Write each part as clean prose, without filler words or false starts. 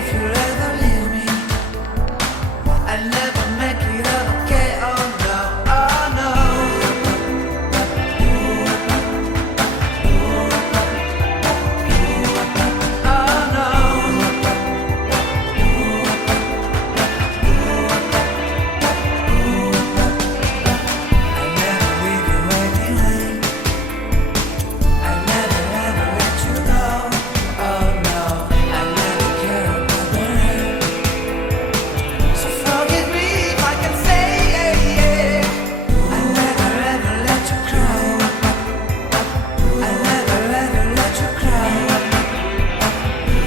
if you'll ever leave me. I'll never make it up, okay? Oh no, oh no. Oh no. I'll never leave you waiting. I'll never ever let you go. Oh no, I'll never care about the rain. So forgive me if I can say yeah. I'll never ever let you cry. I'll never ever let you cry.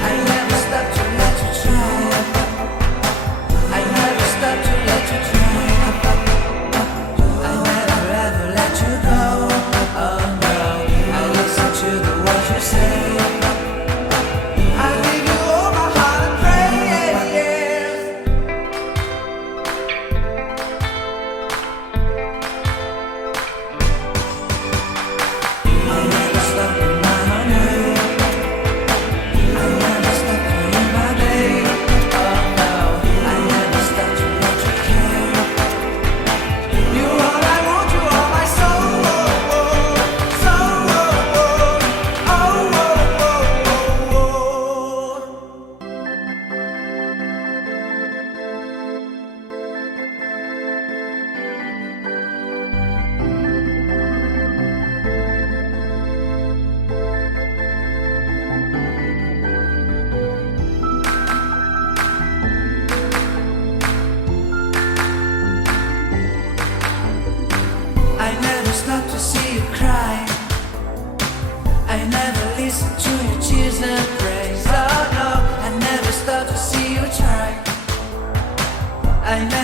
I'll never stop to let you try. I'll never stop to let you try. I'll never ever let you go. Oh no, I listen to the words you say. I give you all my heart and pray, yeah. I'll never stop in my way. I'll never stop in my day. Oh no, I'll never stop to let you care. You all I want, you are my soul. Soul. I never stop to see you cry. I never listen to your tears and praise. Oh no, I never stop to see you try. I never